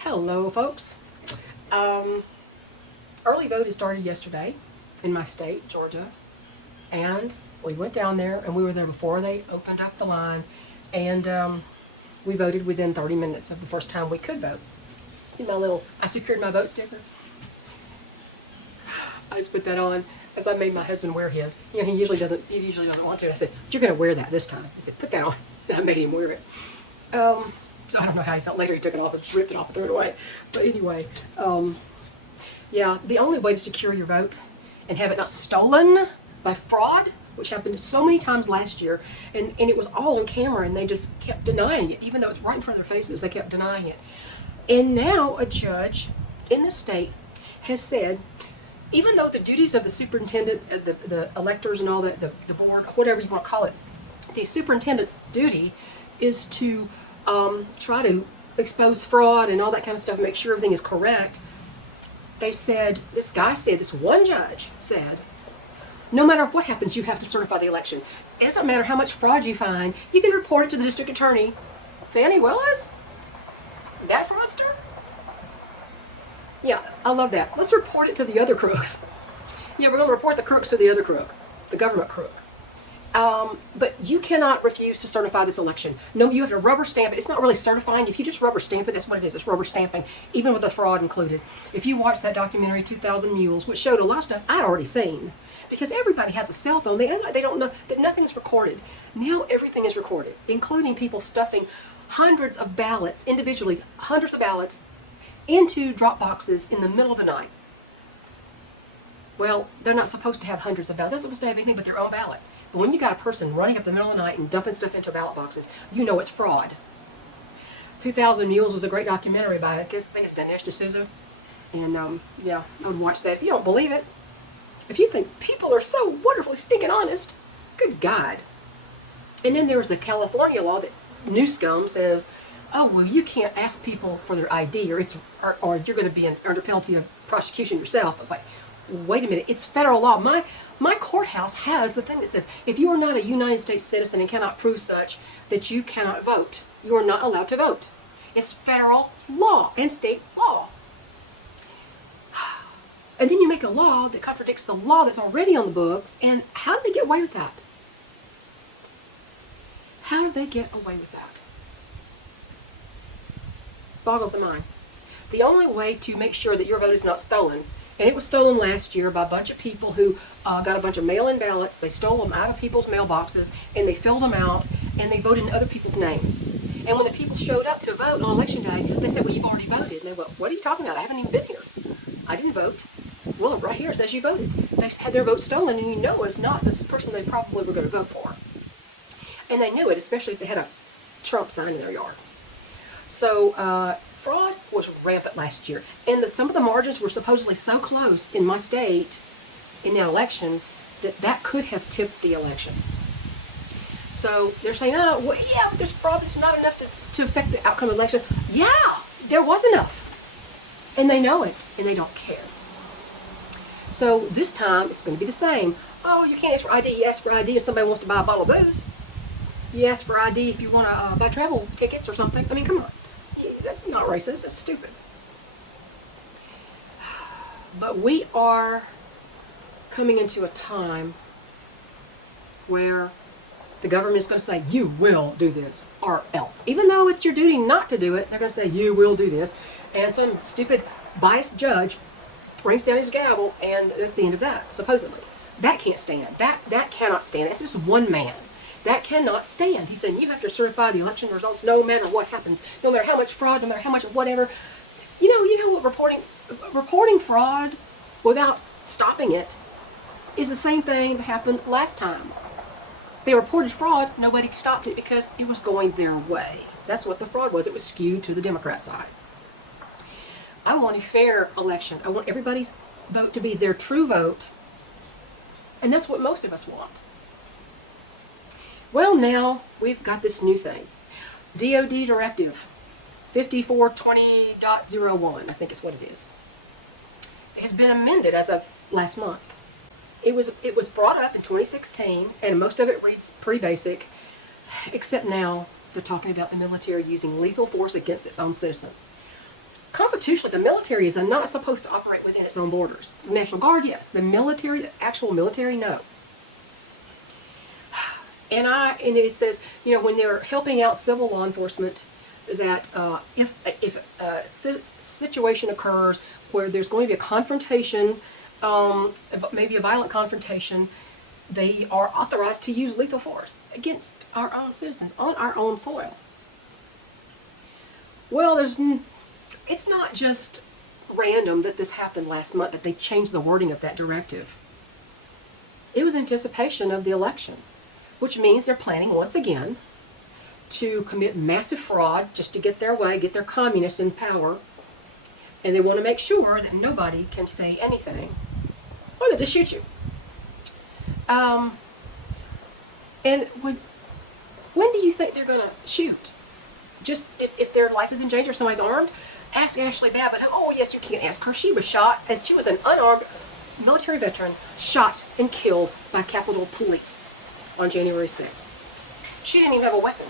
Hello, folks. Early voting started yesterday in my state, Georgia, and we went down there, and we were there before they opened up the line, and we voted within 30 minutes of the first time we could vote. See my little, I secured my vote sticker? I just put that on as I made my husband wear his. You know, he usually doesn't want to. And I said, but you're going to wear that this time. He said, put that on. And I made him wear it. So I don't know how he felt later. He took it off and just ripped it off and threw it away. But anyway, yeah, the only way to secure your vote and have it not stolen by fraud, which happened so many times last year, and it was all on camera, and they just kept denying it. Even though it was right in front of their faces, they kept denying it. And now a judge in the state has said, even though the duties of the superintendent, the electors and all that, the board, whatever you want to call it, the superintendent's duty is to try to expose fraud and all that kind of stuff, make sure everything is correct. They said, this one judge said, no matter what happens, you have to certify the election. It doesn't matter how much fraud you find, you can report it to the district attorney. Fannie Willis? That fraudster? Yeah, I love that. Let's report it to the other crooks. Yeah, we're going to report the crooks to the other crook, the government crook. But you cannot refuse to certify this election. No, you have to rubber stamp it. It's not really certifying. If you just rubber stamp it, that's what it is. It's rubber stamping, even with the fraud included. If you watch that documentary, 2,000 Mules, which showed a lot of stuff I'd already seen, because everybody has a cell phone. They don't know that nothing's recorded. Now everything is recorded, including people stuffing hundreds of ballots, individually, hundreds of ballots, into drop boxes in the middle of the night. Well, they're not supposed to have hundreds of ballots. They're supposed to have anything but their own ballot. But when you got a person running up the middle of the night and dumping stuff into ballot boxes, you know it's fraud. 2,000 Mules was a great documentary by, I think it's Dinesh D'Souza. And yeah, I would watch that. If you don't believe it, if you think people are so wonderfully stinking honest, good God. And then there's the California law that New Scum says, oh, well, you can't ask people for their ID or you're going to be under penalty of prosecution yourself. It's like, wait a minute, it's federal law. My courthouse has the thing that says, if you are not a United States citizen and cannot prove such, that you cannot vote. You are not allowed to vote. It's federal law and state law. And then you make a law that contradicts the law that's already on the books, and how did they get away with that? How did they get away with that? Boggles the mind. The only way to make sure that your vote is not stolen, and it was stolen last year by a bunch of people who got a bunch of mail-in ballots. They stole them out of people's mailboxes, and they filled them out, and they voted in other people's names. And when the people showed up to vote on election day, they said, well, you've already voted. And they went, what are you talking about? I haven't even been here. I didn't vote. Well, right here it says you voted. They had their vote stolen, and you know it's not this person they probably were going to vote for. And they knew it, especially if they had a Trump sign in their yard. So fraud was rampant last year. And some of the margins were supposedly so close in my state in the election that could have tipped the election. So they're saying, oh, well, yeah, there's fraud. It's not enough to affect the outcome of the election. Yeah, there was enough. And they know it, and they don't care. So this time, it's going to be the same. Oh, you can't ask for ID. You ask for ID if somebody wants to buy a bottle of booze. You ask for ID if you want to buy travel tickets or something. I mean, come on. That's not racist. That's stupid. But we are coming into a time where the government is going to say, you will do this or else. Even though it's your duty not to do it, they're going to say, you will do this. And some stupid biased judge brings down his gavel, and that's the end of that, supposedly. That can't stand. That cannot stand. That's just one man. That cannot stand. He's saying you have to certify the election results no matter what happens, no matter how much fraud, no matter how much whatever. You know what reporting fraud without stopping it is the same thing that happened last time. They reported fraud, nobody stopped it because it was going their way. That's what the fraud was. It was skewed to the Democrat side. I want a fair election. I want everybody's vote to be their true vote. And that's what most of us want. Well, now we've got this new thing. DOD Directive 5420.01, I think is what it is. It has been amended as of last month. It was brought up in 2016, and most of it reads pretty basic, except now they're talking about the military using lethal force against its own citizens. constitutionally, the military is not supposed to operate within its own borders. The National Guard, yes. The military, the actual military, no. And it says, you know, when they're helping out civil law enforcement, that if a situation occurs where there's going to be a confrontation, maybe a violent confrontation, they are authorized to use lethal force against our own citizens on our own soil. Well, it's not just random that this happened last month, that they changed the wording of that directive. It was anticipation of the election, which means they're planning once again to commit massive fraud just to get their way, get their communists in power. And they want to make sure that nobody can say anything, or they'll just shoot you. And when do you think they're going to shoot? Just if their life is in danger, somebody's armed? Ask Ashley Babbitt. Oh, yes, you can't ask her. She was shot, as she was an unarmed military veteran, shot and killed by Capitol Police on January 6th. She didn't even have a weapon.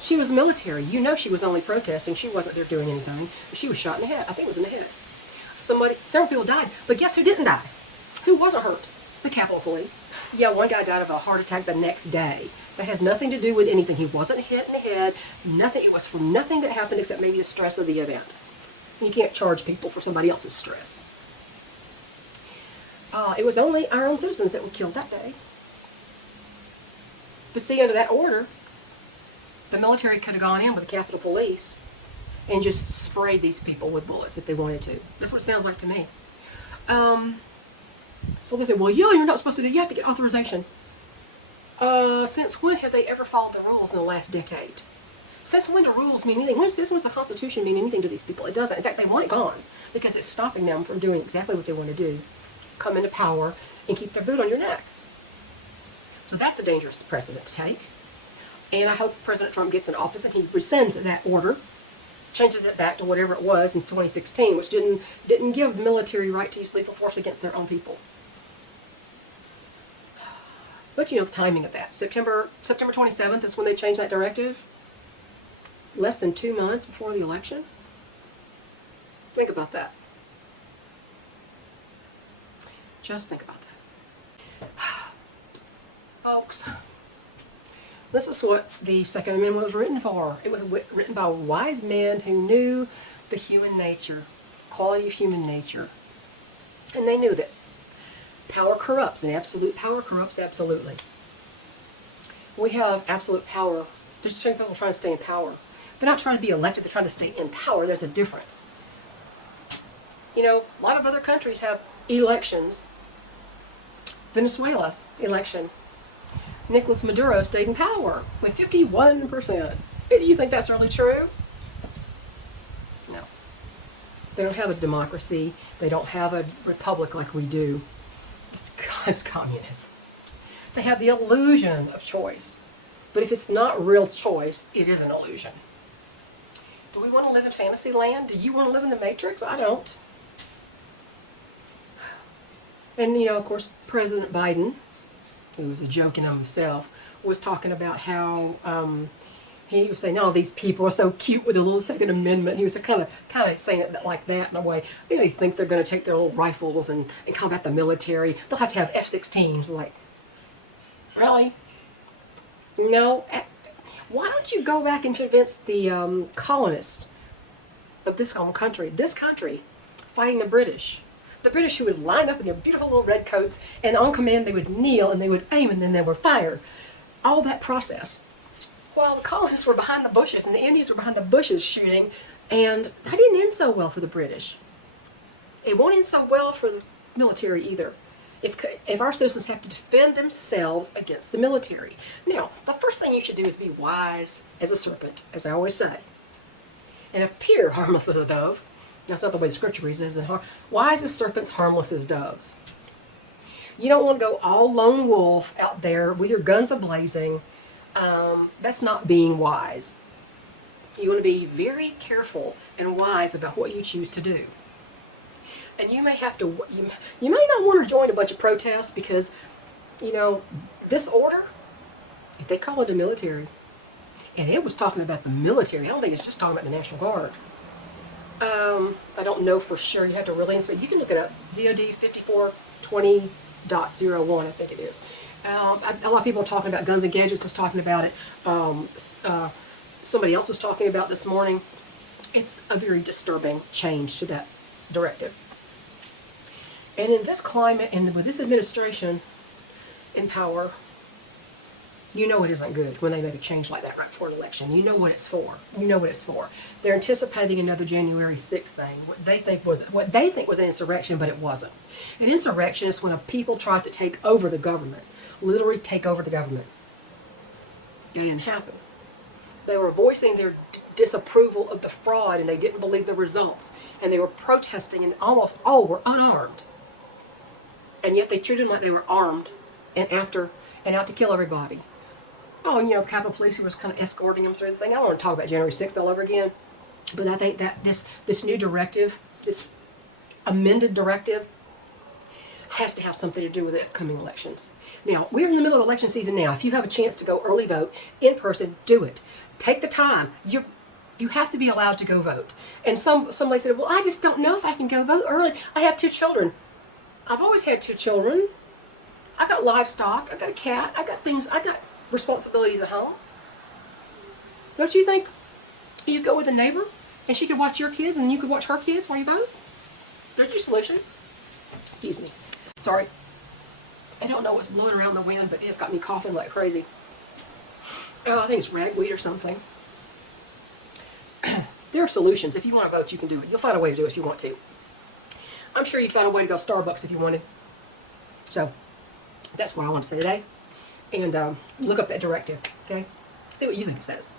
She was military. You know she was only protesting. She wasn't there doing anything. She was shot in the head. I think it was in the head. Several people died. But guess who didn't die? Who wasn't hurt? The Capitol Police. Yeah, one guy died of a heart attack the next day. That has nothing to do with anything. He wasn't hit in the head. Nothing. It was from nothing that happened except maybe the stress of the event. You can't charge people for somebody else's stress. It was only our own citizens that were killed that day. But see, under that order, the military could have gone in with the Capitol Police and just sprayed these people with bullets if they wanted to. That's what it sounds like to me. So they say, well, yeah, you're not supposed to do. You have to get authorization. Since when have they ever followed the rules in the last decade? Since when do rules mean anything? When does the Constitution mean anything to these people? It doesn't. In fact, they want it gone because it's stopping them from doing exactly what they want to do. Come into power and keep their boot on your neck. So that's a dangerous precedent to take. And I hope President Trump gets in office and he rescinds that order, changes it back to whatever it was in 2016, which didn't give the military right to use lethal force against their own people. But you know the timing of that. September 27th is when they changed that directive. Less than 2 months before the election. Think about that. Just think about that. Folks, this is what the Second Amendment was written for. It was written by wise men who knew the human nature, quality of human nature. And they knew that power corrupts, and absolute power corrupts absolutely. We have absolute power. There's just people trying to stay in power. They're not trying to be elected, they're trying to stay in power. There's a difference. You know, a lot of other countries have elections. Venezuela's election. Nicolas Maduro stayed in power with 51%. Do you think that's really true? No. They don't have a democracy. They don't have a republic like we do. It's communist. They have the illusion of choice. But if it's not real choice, it is an illusion. Do we want to live in fantasy land? Do you want to live in the Matrix? I don't. And, you know, of course, President Biden, who was a joke in himself, was talking about how he was saying, "Oh, these people are so cute with a little Second Amendment." He was kind of saying it like that in a way. They think they're going to take their little rifles and combat the military. They'll have to have F-16s. Like, really? No. Why don't you go back and convince the colonists of this country, fighting the British? The British who would line up in their beautiful little red coats, and on command they would kneel and they would aim and then they would fire. All that process. Well, the colonists were behind the bushes and the Indians were behind the bushes shooting, and that didn't end so well for the British. It won't end so well for the military either. If our citizens have to defend themselves against the military. Now, the first thing you should do is be wise as a serpent, as I always say, and appear harmless as a dove. That's not the way the scripture reads it. Wise as serpents, harmless as doves. You don't want to go all lone wolf out there with your guns a-blazing. That's not being wise. You want to be very careful and wise about what you choose to do. And you may have to, you may not want to join a bunch of protests because, you know, this order, if they call it the military, and it was talking about the military, I don't think it's just talking about the National Guard. I don't know for sure. You have to really inspect. You can look it up. DOD 5420.01, I think it is. A lot of people are talking about Guns and Gadgets is talking about it. Somebody else was talking about this morning. It's a very disturbing change to that directive. And in this climate and with this administration in power, you know it isn't good when they make a change like that right before an election. You know what it's for. You know what it's for. They're anticipating another January 6th thing. What they think was an insurrection, but it wasn't. An insurrection is when a people try to take over the government, literally take over the government. That didn't happen. They were voicing their disapproval of the fraud, and they didn't believe the results, and they were protesting, and almost all were unarmed. And yet they treated them like they were armed and out to kill everybody. Oh, and the Capitol Police who was kind of escorting them through the thing. I don't want to talk about January 6th all over again, but I think that this new directive, this amended directive, has to have something to do with the upcoming elections. Now, we're in the middle of election season now. If you have a chance to go early vote in person, do it. Take the time. You have to be allowed to go vote. And somebody said, well, I just don't know if I can go vote early. I have 2 children. I've always had 2 children. I got livestock. I got a cat. I got responsibilities at home. Don't you think you go with a neighbor and she could watch your kids and you could watch her kids while you vote? There's your solution. Excuse me. Sorry. I don't know what's blowing around the wind, but it's got me coughing like crazy. Oh, I think it's ragweed or something. There are solutions. If you want to vote, you can do it. You'll find a way to do it if you want to. I'm sure you'd find a way to go to Starbucks if you wanted. So, that's what I want to say today. And look up that directive, okay? See what you think it says.